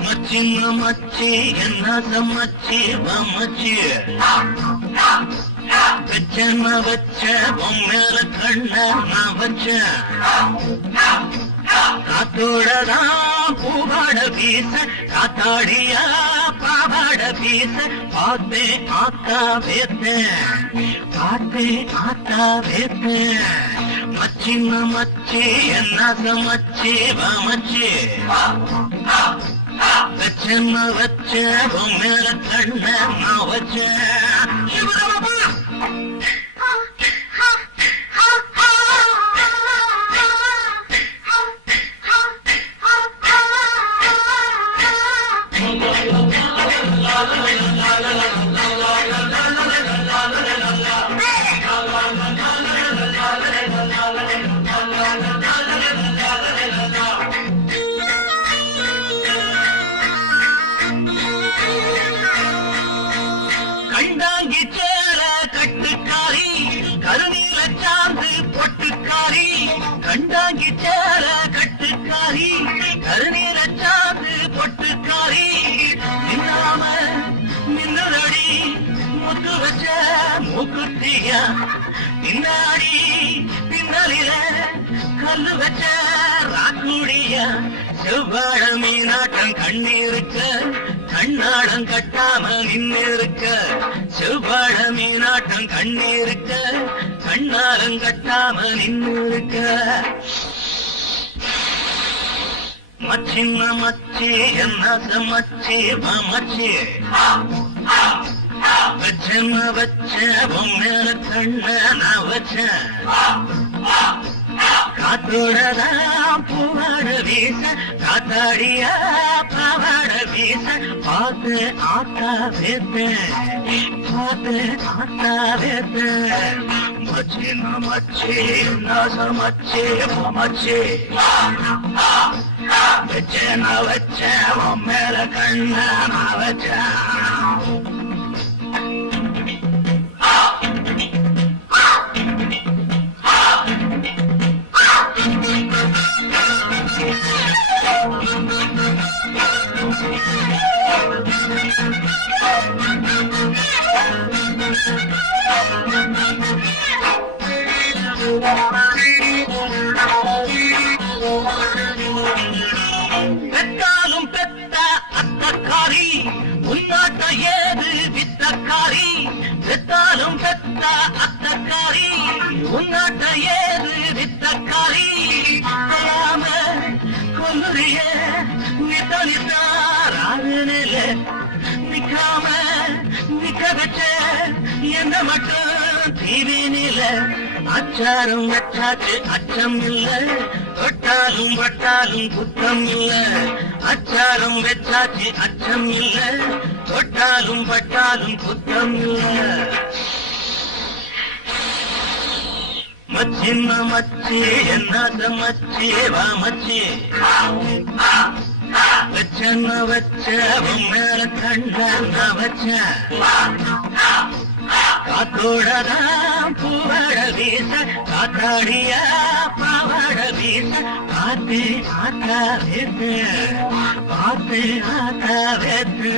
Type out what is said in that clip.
மச்சின்ன மச்சி என்ன சமச்சி வமச்சி வச்சன வச்ச பொம்மேல கண்ண நான் வச்ச காத்தோடதான் பூபாட பீச காத்தாடியா பாவாட பீச. பார்த்தே ஆத்தா வேத்த. பார்த்தே ஆத்தா வேத்த. மச்சின்ன மச்சி என்ன சமச்சி வமச்சி வச்சன வச்ச பொம்மேல கண்ண நான் வச்ச கண்ட மூக்குத்திய பின்னாடி பின்னலில கல்லு வச்ச ராக்குடிய? செவ்வாழ மீனாட்டம் கண்ணீருக்க கண்ணாடம் கட்டாம நின்னிருக்க. செவ்வாழ மீனாட்டம் கண்ணீருக்க கண்ணாடம் கட்டாம நின்னிருக்க. மச்சின்ன மச்சே என்ன மச்சே மச்சே. வச்சன வச்ச பொம்மேல கண்ண நான் வச்சேன் காத்தோடதான் பூவாட வீச காத்தாடியா பாவாட வீச பார்த்து ஆத்தா வேத்த பார்த்து ஆத்தா வேத்த மச்சி மச்சி நாச மச்சி மச்சி வச்ச நான் வச்ச உன் மேல கண்ண நான் வச்சேன் பெற்றாலும் பெத்த அத்தக்காரி உன்னாட்ட ஏது வித்தக்காரி? பெற்றாலும் பெத்த அத்தக்காரி உன்னாட்ட ஏது கொல்லுறிய நித்த நித்தாராகுனில நிக்காம நிக்க வச்ச என்ன மட்டும் தீவினில. அச்சாரம் வச்சாச்சு அச்சம் இல்ல. தொட்டாலும் வட்டாலும் குத்தம் இல்ல. அச்சாரம் வச்சாச்சு அச்சம் இல்ல. தொட்டாலும் வட்டாலும் குத்தம் இல்ல. மச்சின்ன மச்சி என்னாத மச்சி வா மச்சி. வச்சன வச்ச மேல கண்ட நான் காத்தோடதான் பூவாட வீச காத்தாடியா பாவாட வீச ஆத்தா வேத்து காத்து ஆத்தா வேத்து.